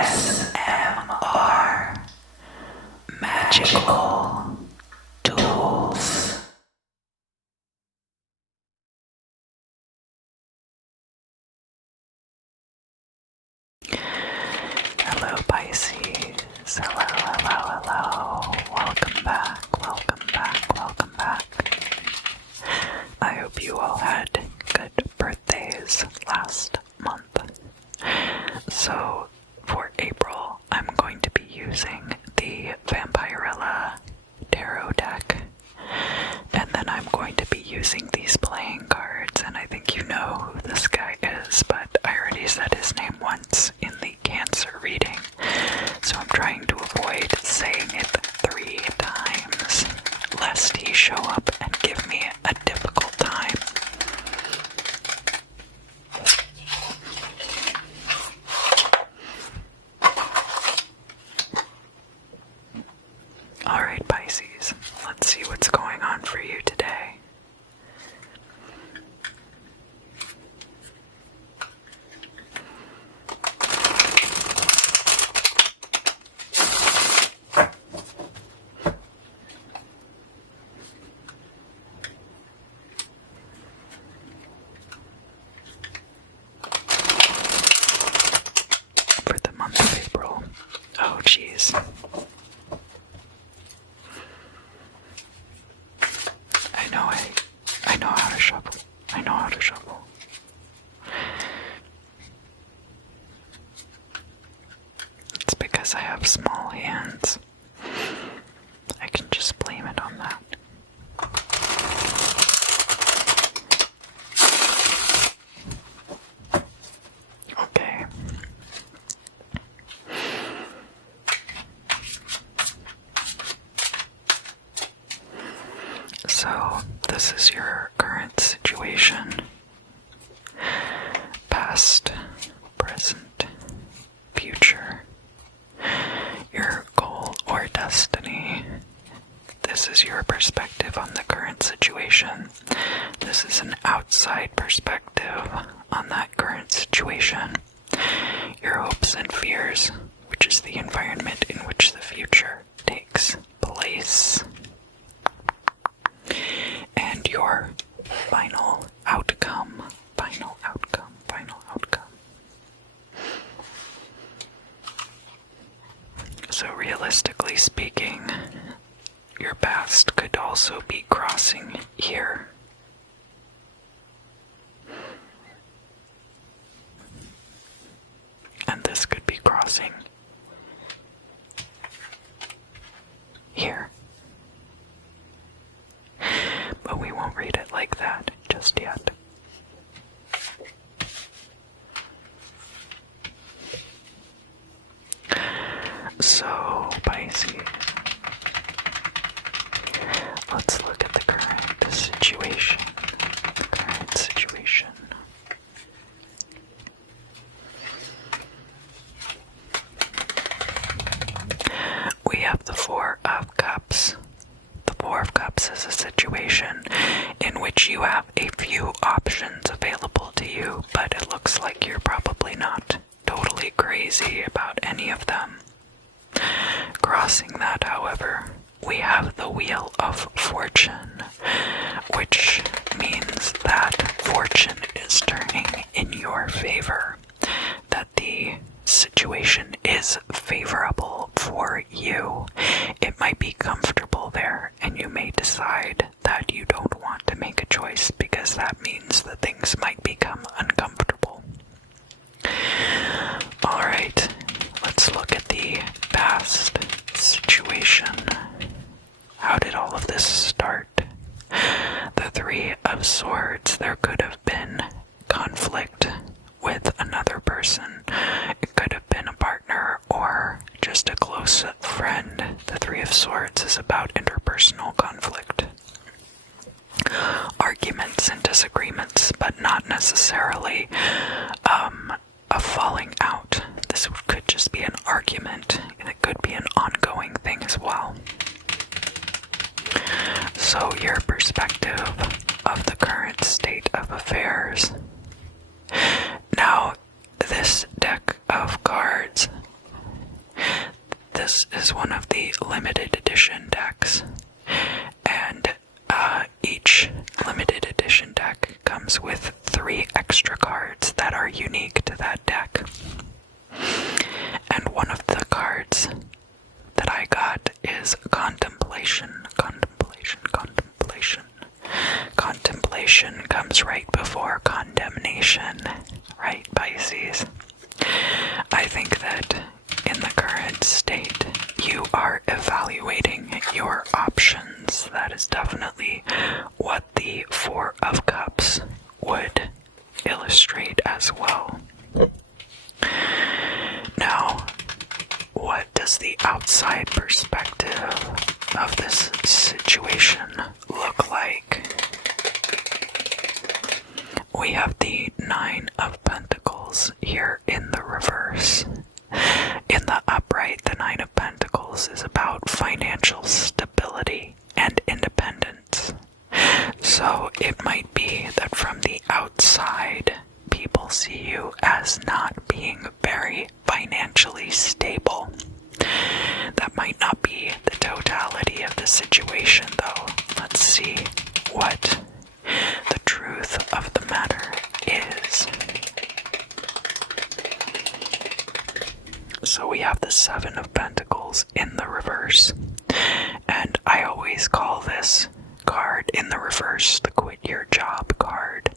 ASMR Magical Tools. Hello Pisces, hello, welcome back, welcome back. I hope you all had good birthdays last month. So for April, I'm going to be using the Vampirella Tarot deck, and then I'm going to be using these playing cards, and I think you know who this guy is, but I already said his name once in the Cancer reading, so I'm trying to avoid saying it 3 times, lest he show up and give me a difficult time. Alright Pisces, let's see what's going on for you today. For the month of April. Oh jeez. I know how to shuffle. I know how to shuffle. It's because I have small hands. I can just blame it on that. Okay. So, this is your current situation. Past, present, future. Your goal or destiny. This is your perspective on the current situation. This is an outside perspective on that current situation. Your hopes and fears, which is the environment in which the future takes place. And your final outcome. So realistically speaking, your past could also be crossing here. And this could be crossing here. But we won't read it like that just yet. So, Pisces, let's look at the current situation. We have the Four of Cups. The Four of Cups is a situation in which you have a few options available to you, but it looks like you're probably not totally crazy about any of them. Crossing that, however, we have the Wheel of Fortune, which means that fortune is turning in your favor, that the situation is favorable for you. It might be comfortable there, and you may decide that you don't want to make a choice because that means that things might become uncomfortable. Alright, let's look at the past situation. How did all of this start? The Three of Swords. There could have been conflict with another person. It could have been a partner or just a close friend. The Three of Swords is about interpersonal conflict. Arguments and disagreements, but not necessarily a falling out. This could just be an argument, and it could be an ongoing thing as well. So your perspective of the current state of affairs. Now, this deck of cards is one of the limited edition decks, and each limited edition deck comes with 3 extra cards that are unique to that deck. And one of the cards that I got is Contemplation. Contemplation comes right before condemnation, right, Pisces? I think that in the current state, you are evaluating your options. That is definitely what the Four of Cups would illustrate as well. Now, what does the outside perspective of this situation look like? We have the Nine of Pentacles here in the reverse. In the upright, the Nine of Pentacles is about financial stability and independence. So it might be that from the outside, people see you as not being very financially stable. That might not be the totality of the situation, though. Let's see what the truth of the matter is. So we have the Seven of Pentacles in the reverse, and I always call this card in the reverse the quit your job card.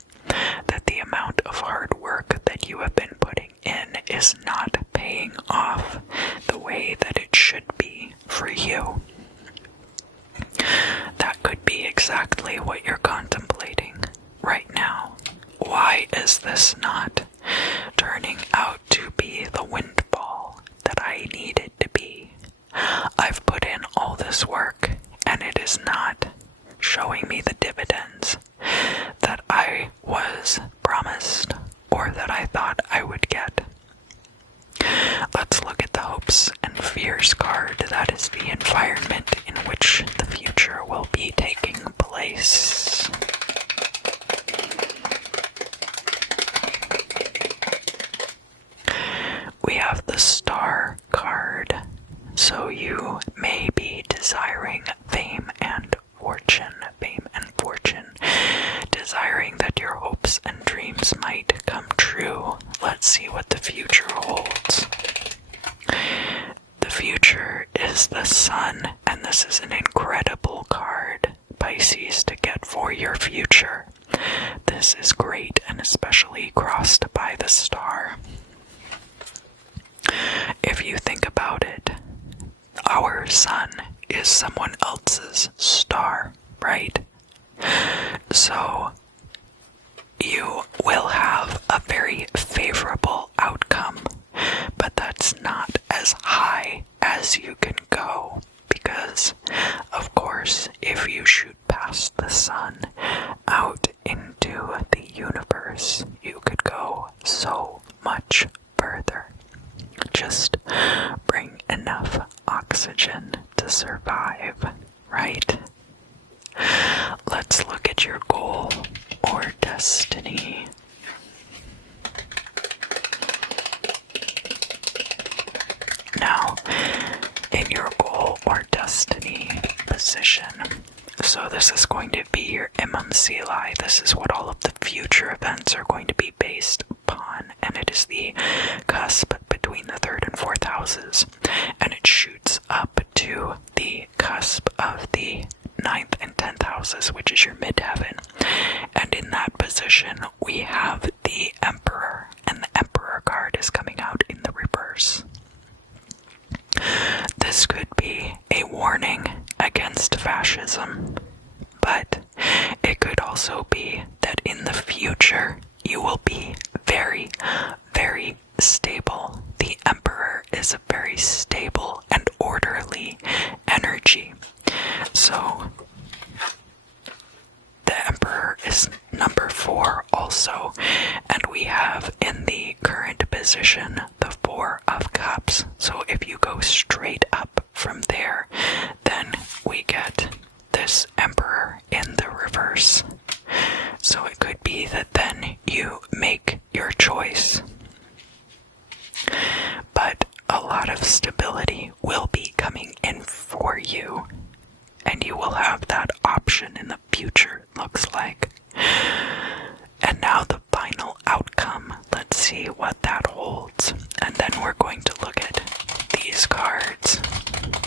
That the amount of hard work that you have been putting in is not paying off the way that it should be for you. That could be exactly what you're contemplating right now. Why is this not turning out to be the windfall that I need it to be? I've put in all this work, and it is not showing me the dividends that I was promised or that I thought I would get. Let's look at the hopes and fears card. That is the environment in which the future will be taking place. We have the Star card. So you may be desiring fame and fortune, desiring that your hopes and dreams might come true. Let's see what the future holds. The future is the Sun, and this is an incredible card, Pisces, to get for your future. This is great, and especially crossed by the Star. If you think about it, our Sun is someone else's star, right? So you will have a very favorable outcome, but that's not as high as you can go, because of course if you shoot past the Sun out into the universe, you could go so much further. Just bring enough oxygen to survive, right? Let's look at your goal or destiny. Now, in your goal or destiny position, so this is going to be your Imam Sili. This is what all of the future events are going to be based upon, and it is the cusp between the 3rd and 4th houses, and it shoots up to the cusp of the 9th and 10th houses, which is your midheaven. And in that position, we have the Emperor, and the Emperor card is coming out in the reverse. This could be a warning against fascism, but it could also be that in the future, you will be very, very stable. The Emperor is a very stable and orderly energy. So the Emperor is number 4 also, and we have in the current position the 4 of Cups. So if you go straight up from there, then we get this Emperor in the reverse. So it could be that then you make your choice. But a lot of stability will be coming in for you, and you will have that option in the future, it looks like. And now the final outcome. Let's see what that holds. And then we're going to look at these cards.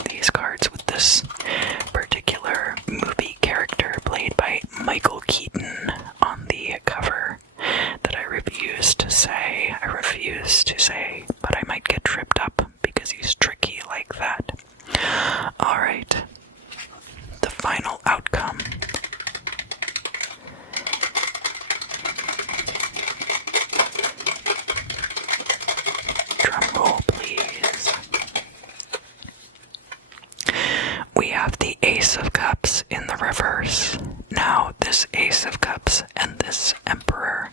These cards with this particular movie character played by Michael Keaton on the cover that I refuse to say, but I might get tripped up because he's tricky like that. Alright, the final outcome. Drum roll, please. We have the Ace of Cups in the reverse. Now, this Ace of Cups and this Emperor,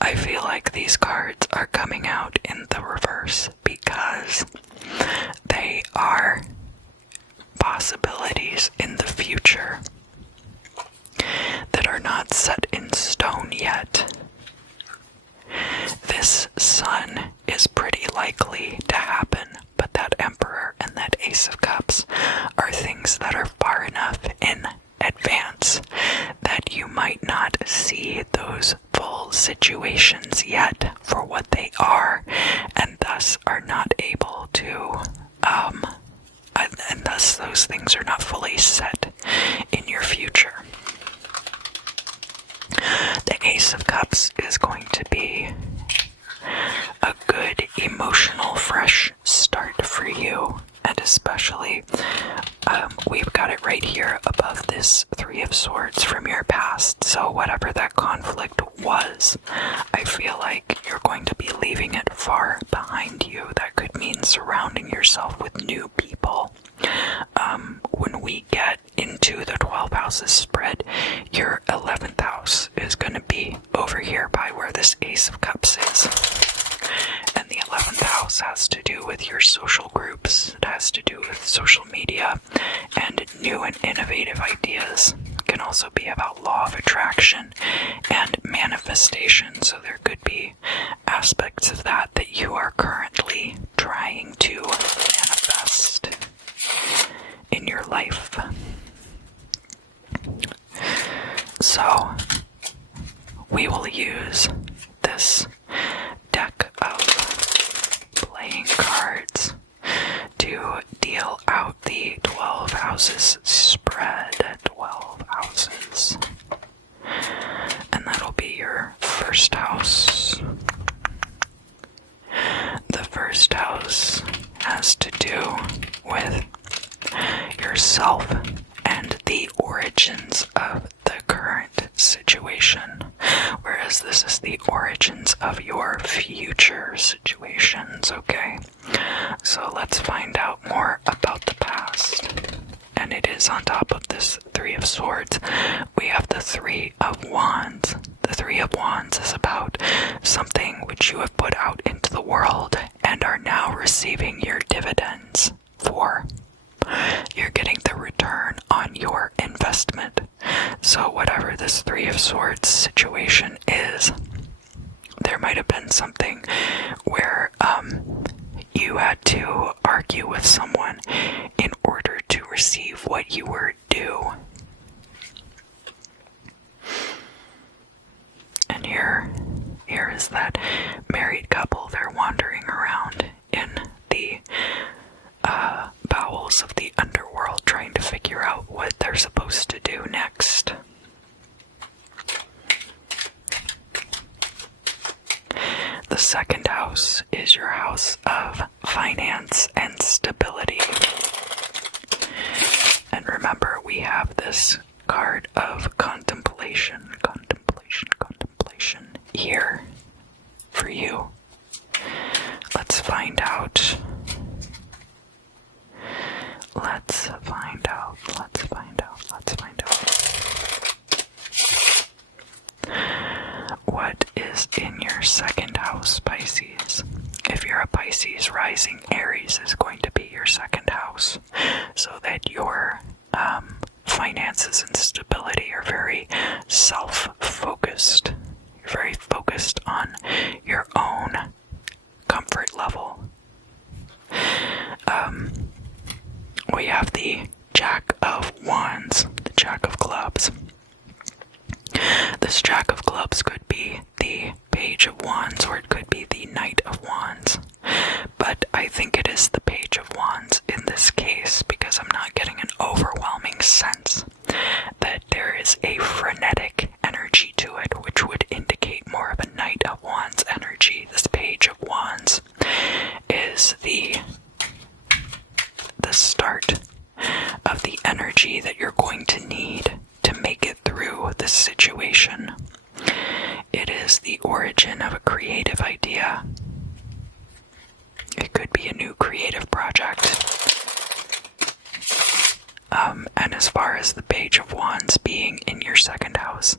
I feel like these cards are coming out in the reverse because they are possibilities in the future that are not set in stone yet. This Sun is pretty likely to happen, but that Emperor and that Ace of Cups are things that are far enough in advance that you might not see those full situations yet for what they are, and thus are not able to, and thus those things are not fully set in your future. The Ace of Cups is going to be a good emotional fresh start for you, and especially we've got it right here above this Three of Swords from your past, so whatever that conflict was, I feel like you're going to be leaving it far behind you. That could mean surrounding yourself with new people. When we get into the 12 houses spread, your 11th house is going to be over here by where this Ace of Cups is. And the 11th house has to do with your social groups. It has to do with social media and new and innovative ideas. It can also be about law of attraction and manifestation. So there could be aspects of that you are currently trying to manifest in your life. So we will use this deck of playing cards to deal out the 12 houses spread. 12 houses. And that'll be your first house. The first house has to do with yourself and the origins of the current situation, whereas this is the origins of your future situations, okay? So let's find out more about the past. And it is on top of this Three of Swords. We have the Three of Wands. The Three of Wands is about something which you have put out into the world and are now receiving your dividends for. You're getting the return on your investment. So whatever this Three of Swords situation is, there might have been something where you had to argue with someone in order to receive what you were due. And here is that married couple. They're wandering around in the bowels of the underworld trying to figure out what they're supposed to do next. The second house is your house of finance and stability. And remember, we have this card of contemplation here for you. Let's find out. What is in your second house, Pisces? If you're a Pisces rising, Aries is going to be your second house, so that your finances and stability are very self-focused. You're very focused on your own comfort level. we have the Jack of Wands, the Jack of Clubs. This Jack of Clubs could be the Page of Wands, or it could be the Knight of Wands. But I think it is the Page of Wands in this case, because I'm not getting an overwhelming sense that there is a frenetic energy to it, which would indicate more of a Knight of Wands energy. This Page of Wands is the start of the energy that you're going to need to make it through this situation. It is the origin of a creative idea. It could be a new creative project. And as far as the Page of Wands being in your second house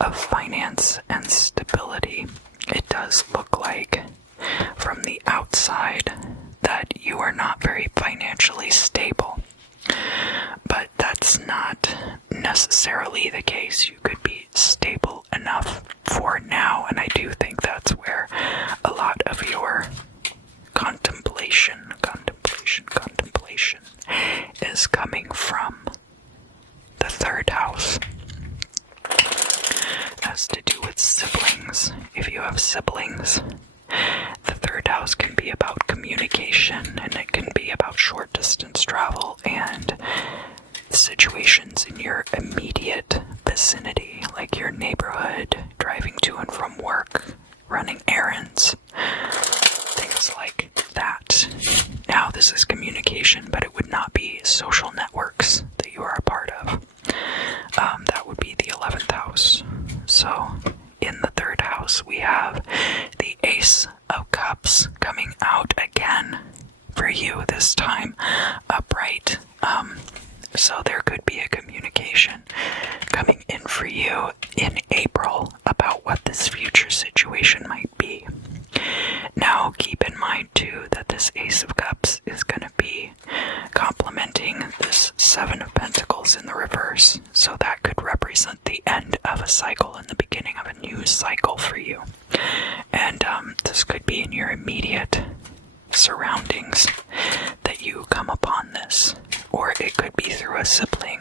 of finance and stability, it does look like from the outside that you are not very financially stable. But that's not necessarily the case. You could be stable enough for now, and I do think that's where a lot of your contemplation is coming from. The third house has to do with siblings. If you have siblings, the third house can be about communication, and it can be about short distance travel and situations in your immediate vicinity, like your neighborhood, driving to and from work, running errands, things like that. Now, this is communication, but it would not be social networks that you are a part of. That would be the 11th house. So, in the third house, we have the Ace of Cups coming out again for you, this time upright. So there could be a communication coming in for you in April about what this future situation might be. Now, keep in mind, too, that this Ace of Cups is going to be complementing this Seven of Pentacles in the reverse. So that could represent the end of a cycle and the beginning of a new cycle for you. And this could be in your immediate surroundings that you come upon this. Or it could be through a sibling.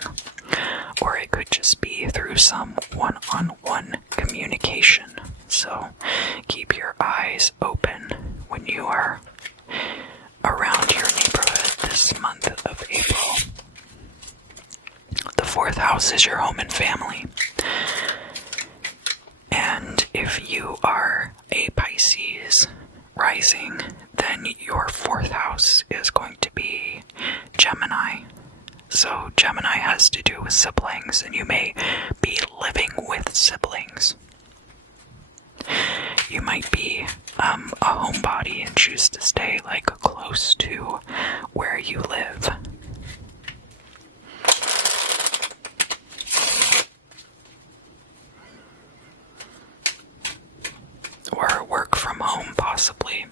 Or it could just be through some one-on-one communication. So keep your eyes open when you are around your neighborhood this month of April. The fourth house is your home and family. And if you are a Pisces rising, then your fourth house is going to be Gemini. So Gemini has to do with siblings, and you may be living with siblings. You might be a homebody and choose to stay like close to where you live. Or work from home, possibly.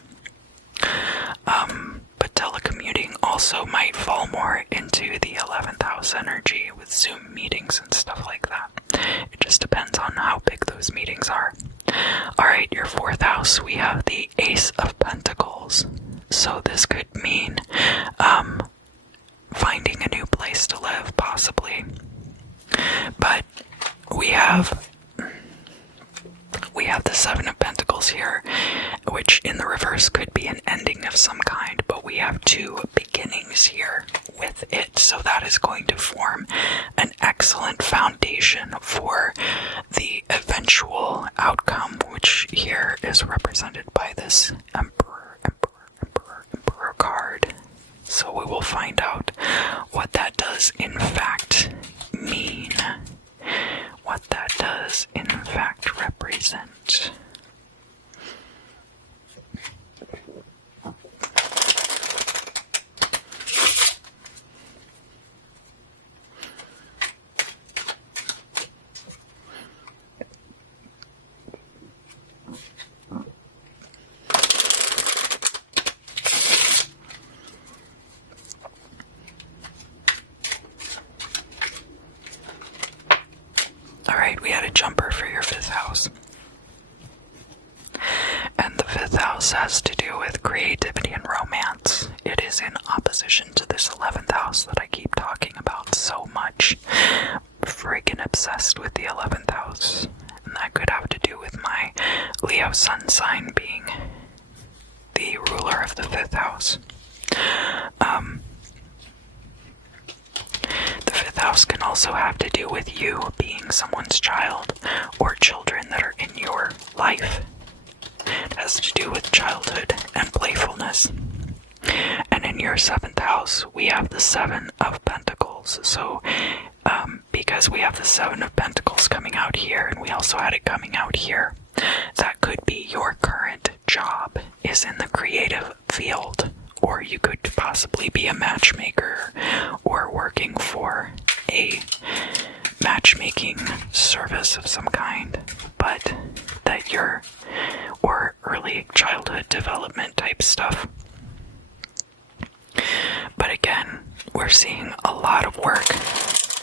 But telecommuting also might fall more into the 11th house energy with Zoom meetings and stuff like that. It just depends on how big those meetings are. Alright, your fourth house, we have the Ace of Pentacles. So this could mean finding a new place to live, possibly. But we have the Seven of Pentacles here, which in the reverse could be an ending of some kind, but we have two beginnings here with it, so that is going to form an excellent foundation for the eventual outcome, which here is represented by this Emperor card. So we will find out what that does in fact mean. What that does in fact represent. Alright, we had a jumper for your fifth house. And the fifth house has to do with creativity and romance. it is in opposition to this 11th house that I keep talking about so much. Freaking obsessed with the 11th house. And that could have to do with my Leo sun sign being the ruler of the 5th house. The 5th house can also have to do with you being someone's child or children that are in your life. It has to do with childhood and playfulness. And in your 7th house, we have the 7 of Pentacles. So, because we have the 7 of Pentacles coming out here, and we also had it coming out here, that could be your current job is in the creative field. Or you could possibly be a matchmaker or working for a matchmaking service of some kind, but that you're, or early childhood development type stuff. But again, we're seeing a lot of work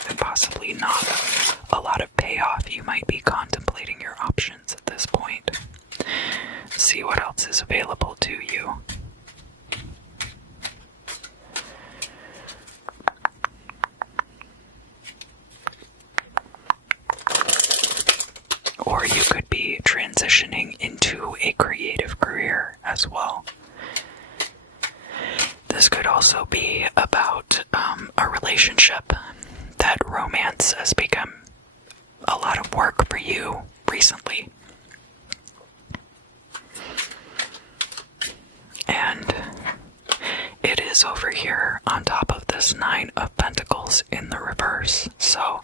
and possibly not a lot of payoff. You might be contemplating your options at this point. See what else is available to you. Or you could be transitioning into a creative career as well. This could also be about a relationship. That romance has become a lot of work for you recently. And it is over here on top of this 9 of Pentacles in the reverse. So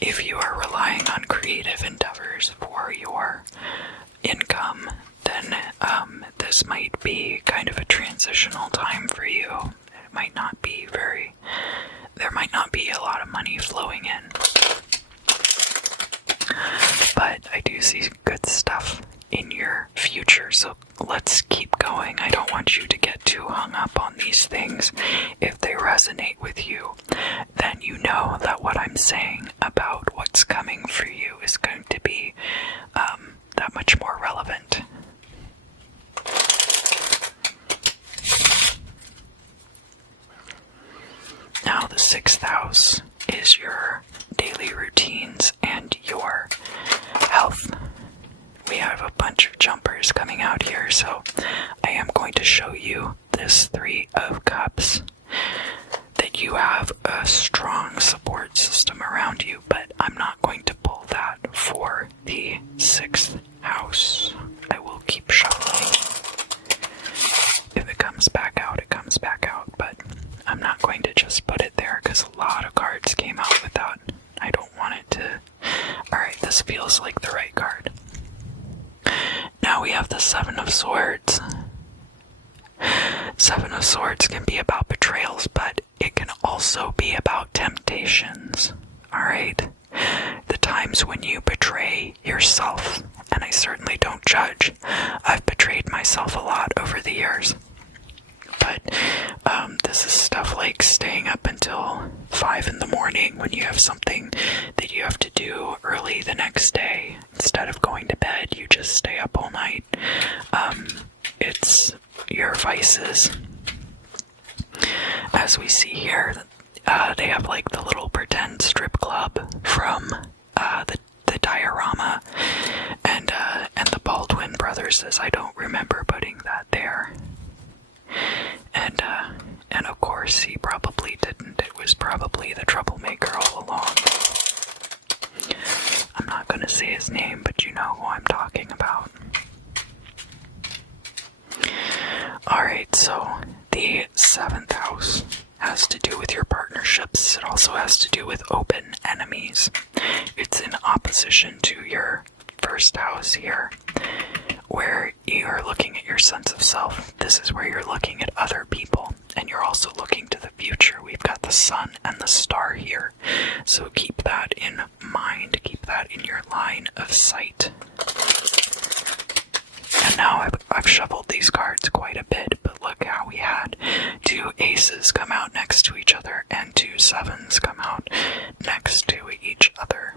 if you are relying on creative endeavors for your income, then this might be kind of a transitional time for you. It might not be there might not be a lot of money flowing in. But I do see good stuff in your future, so let's keep going. I don't want you to get too hung up on these things. If they resonate with you, then you know that what I'm saying about what's coming for you is going to be that much more relevant. Now the 6th house is your daily routines and your health. We have a bunch of jumpers coming out here, so I am going to show you this 3 of Cups, that you have a strong support system around you, but I'm not going to pull that for the 6th house. I will keep shuffling. If it comes back out, it comes back out, but I'm not going to just put it there because a lot of cards came out with that. I don't want it to... Alright, this feels like the right card. Now we have the 7 of Swords. 7 of Swords can be about betrayals, but it can also be about temptations. Alright? The times when you betray yourself, and I certainly don't judge. I've betrayed myself a lot over the years. But this is stuff like staying up until 5 in the morning when you have something that you have to do early the next day. Instead of going to bed, you just stay up all night. It's your vices. As we see here, they have like the little pretend strip club from the diorama, and the Baldwin brothers says, I don't remember putting that there. And of course he probably didn't. It was probably the troublemaker all along. I'm not going to say his name, but you know who I'm talking about. Alright, so the 7th house has to do with your partnerships. It also has to do with open enemies. It's in opposition to your 1st house here, where you're looking at your sense of self. This is where you're looking at other people, and you're also looking to the future. We've got the sun and the star here, so keep that in mind. Keep that in your line of sight. And now I've shuffled these cards quite a bit, but look how we had 2 aces come out next to each other and 2 sevens come out next to each other.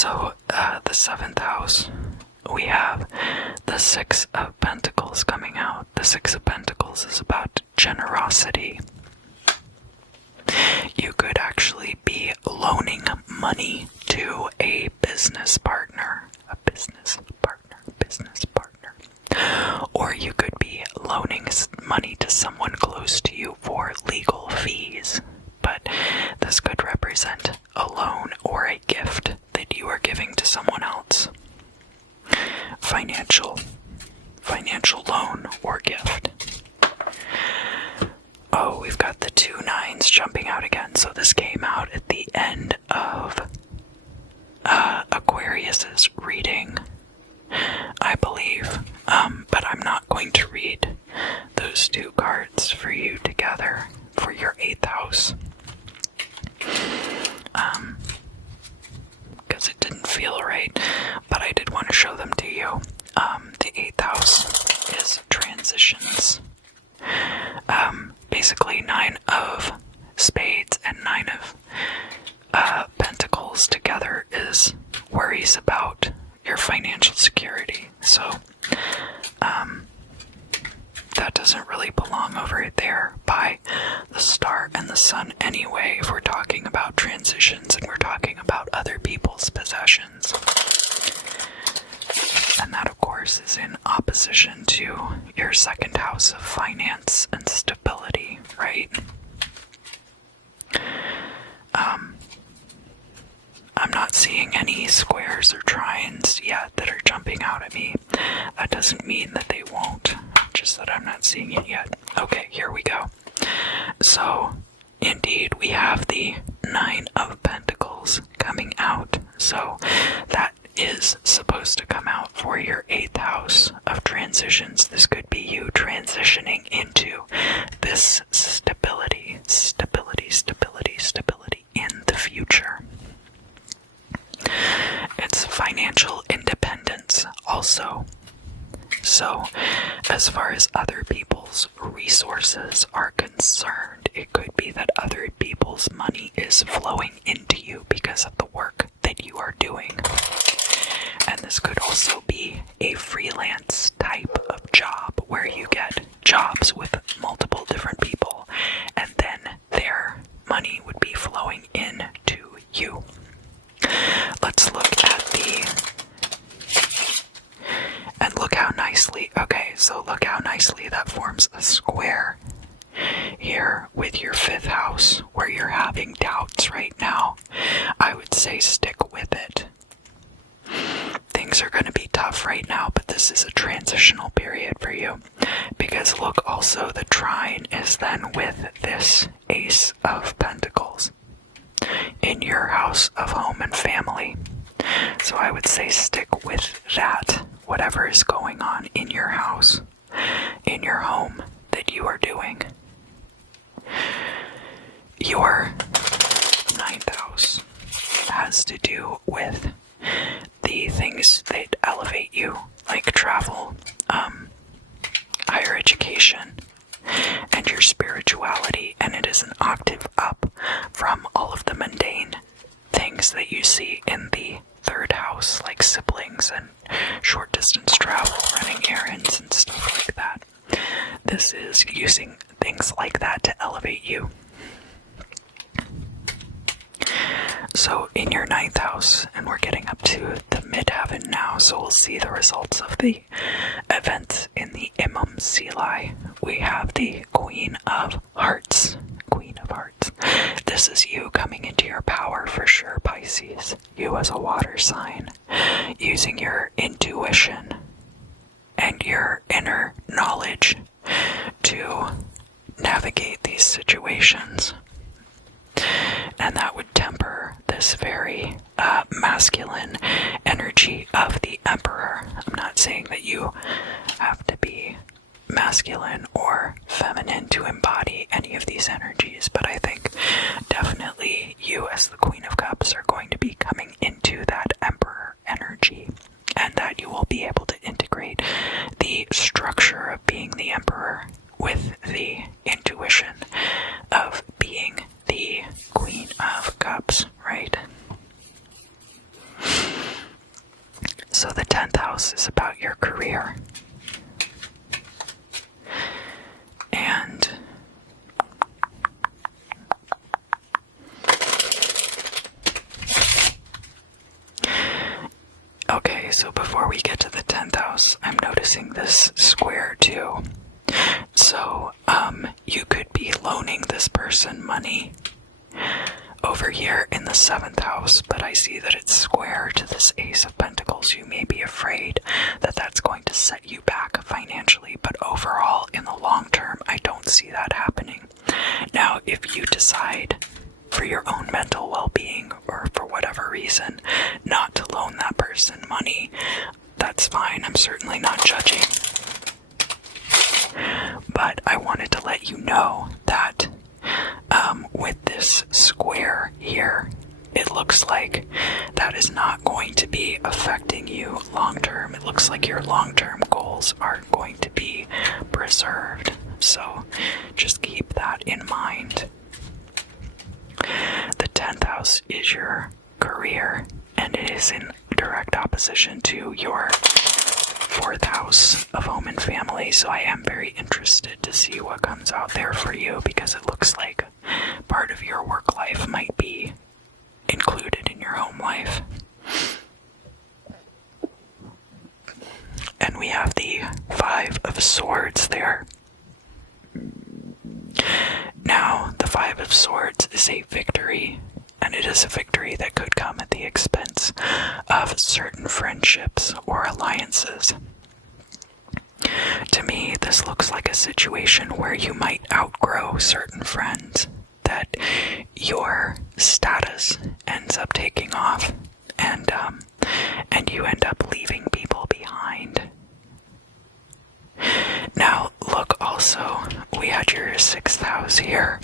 So, the 7th house, we have the 6 of Pentacles coming out. The 6 of Pentacles is about generosity. You could actually be loaning money to a business partner. Or you could be loaning money to someone close to you for legal fees. But this could represent a loan or a gift that you are giving to someone else. Financial loan or gift. Oh, we've got the 2 9s jumping out again. So this came out at the end of Aquarius's reading, I believe. But I'm not going to read those 2 cards for you together for your 8th house. Because it didn't feel right, but I did want to show them to you. The 8th house is transitions. Basically 9 of spades and 9 of pentacles together is worries about your financial security. So, that doesn't really belong over there by the star and the sun anyway, if we're talking about transitions and we're talking about other people's possessions. And that, of course, is in opposition to your 2nd house of finance and stability, right? I'm not seeing any squares or trines yet that are jumping out at me. That doesn't mean that they won't, just that I'm not seeing it yet. Okay, here we go. So, indeed, we have the 9 of Pentacles coming out. So, that is supposed to come out for your 8th house of transitions. This could be you transitioning into this stability in the future. It's financial independence also. So, as far as other people's resources are concerned, it could be that other people's money is flowing into you because of the work that you are doing. And this could also be a freelance type of job where you get jobs with multiple different people, and then their money would be flowing in to you. Let's look at and look how nicely, look how nicely that forms a square here with your 5th house where you're having doubts right now. I would say stick with it. Things are going to be tough right now, but this is a transitional period for you. Because look, also the trine is then with this Ace of Pentacles in your house of home and family. So I would say stick with that, whatever is going on in your house, in your home that you are doing. Your 9th house has to do with the things that elevate you, like travel, higher education, and your spirituality, and it is an octave up from all of the mundane things that you see in the 3rd house, like siblings and short distance travel, running errands and stuff like that. This is using things like that to elevate you. So in your 9th house, and we're getting up to the midheaven now, so we'll see the results of the events in the Imam Silai. We have the Queen of Hearts. This is you coming into your power for sure, Pisces. You as a water sign, using your intuition and your inner knowledge to navigate these situations. And that would temper this very masculine energy of the Emperor. I'm not saying that you have to be masculine or feminine to embody any of these energies, but I think definitely you as the Queen of Cups are going to be coming into that Emperor energy, and that you will be able to integrate the structure of being the Emperor with the intuition of being the Queen of Cups, right? so before we get to the 10th house, I'm noticing this square too. So, you could be loaning this person money over here in the 7th house, but I see that it's square to this Ace of Pentacles. You may be afraid that that's going to set you back financially, but overall, in the long term, I don't see that happening. Now, if you decide for your own mental well-being or for whatever reason not to loan that person money, that's fine. I'm certainly not judging. But I wanted to let you know that with this square here, it looks like that is not going to be affecting you long term. It looks like your long-term goals are going to be preserved. So just keep that in mind. The 10th house is your career, and it is in direct opposition to your 4th house of home and family, so I am very interested to see what comes out there for you, because it looks like part of your work life might be included in your home life. And we have the 5 of Swords there. Now, the 5 of Swords is a victory, and it is a victory that could come at the expense of certain friendships or alliances. To me, this looks like a situation where you might outgrow certain friends, that your status ends up taking off, and you end up leaving people behind. Now, look also, we had your 6th house here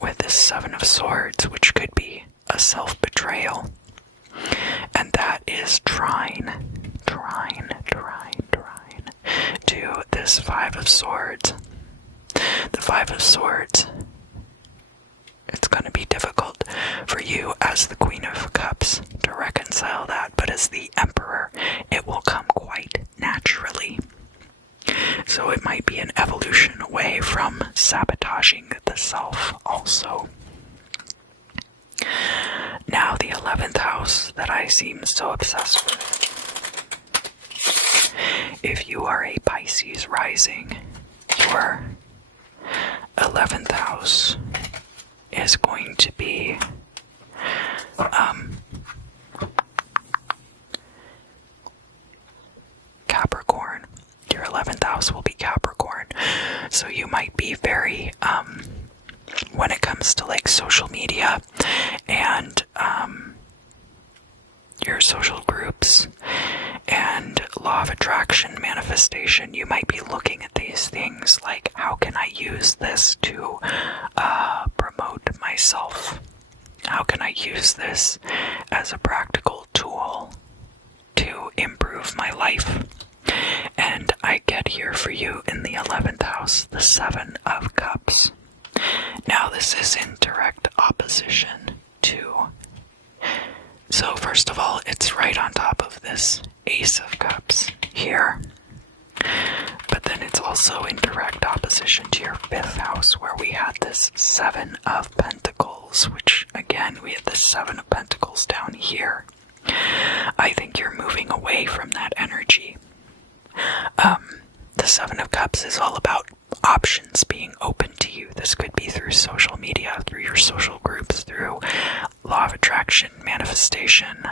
with this 7 of Swords, which could be a self-betrayal. And that is trine to this 5 of Swords. The 5 of Swords, it's going to be difficult for you as the Queen of Cups to reconcile that, but as the Emperor, it will come quite naturally. So it might be an evolution away from sabotaging the self also. Now the 11th house that I seem so obsessed with. If you are a Pisces rising, your 11th house is going to be Capricorn. Your 11th house will be Capricorn. So you might be very, when it comes to like social media and your social groups and law of attraction manifestation, you might be looking at these things like, how can I use this to promote myself? How can I use this as a practical tool to improve my life? And I get here for you in the 11th house, the 7 of Cups. Now this is in direct opposition to, so first of all, it's right on top of this Ace of Cups here. But then it's also in direct opposition to your 5th house, where we had this 7 of Pentacles, which again, we had this 7 of Pentacles down here. I think you're moving away from that energy. The 7 of Cups is all about options being open to you. This could be through social media, through your social groups, through law of attraction, manifestation,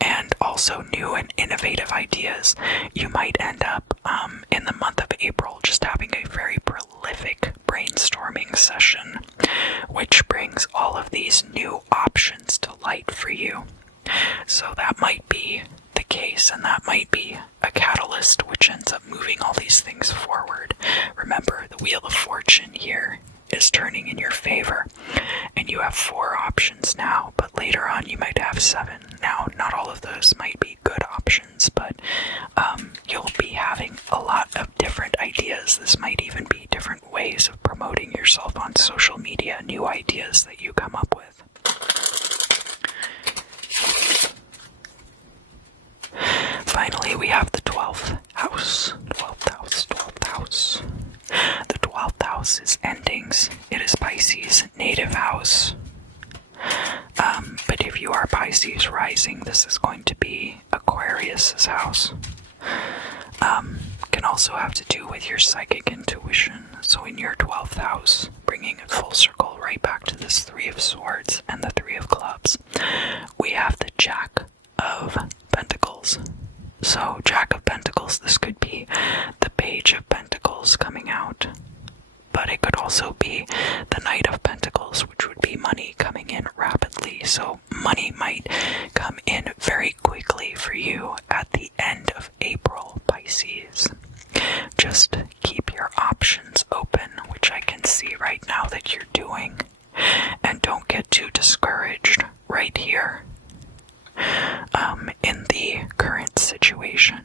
and also new and innovative ideas. You might end up in the month of April just having a very prolific brainstorming session, which brings all of these new options to light for you. So that might be the case, and that might be a catalyst which ends up moving all these things forward. Remember, the Wheel of Fortune here is turning in your favor, and you have 4 options now, but later on you might have 7. Now, not all of those might be good options, but you'll be having a lot of different ideas. This might even be different ways of promoting yourself on social media, new ideas that you come up with. Finally, we have the 12th house. 12th house, 12th house. The 12th house is endings. It is Pisces' native house. But if you are Pisces rising, this is going to be a Aquarius's house. Can also have to do with your psychic intuition. So in your 12th house, bringing it full circle right back to this Three of Swords and the Three of Clubs, we have the Jack of Pentacles. So Jack of Pentacles, this could be the Page of Pentacles coming out. But it could also be the Knight of Pentacles, which would be money coming in rapidly. So money might come in very quickly for you at the end of April, Pisces. Just keep your options open, which I can see right now that you're doing. And don't get too discouraged right here in the current situation.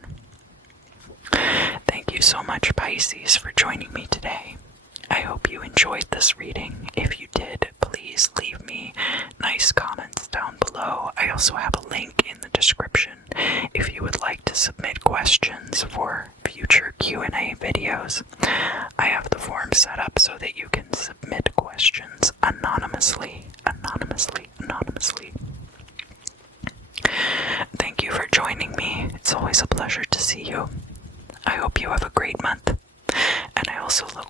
Thank you so much, Pisces, for joining me today. I hope you enjoyed this reading. If you did, please leave me nice comments down below. I also have a link in the description if you would like to submit questions for future Q&A videos. I have the form set up so that you can submit questions anonymously. Thank you for joining me. It's always a pleasure to see you. I hope you have a great month. And I also look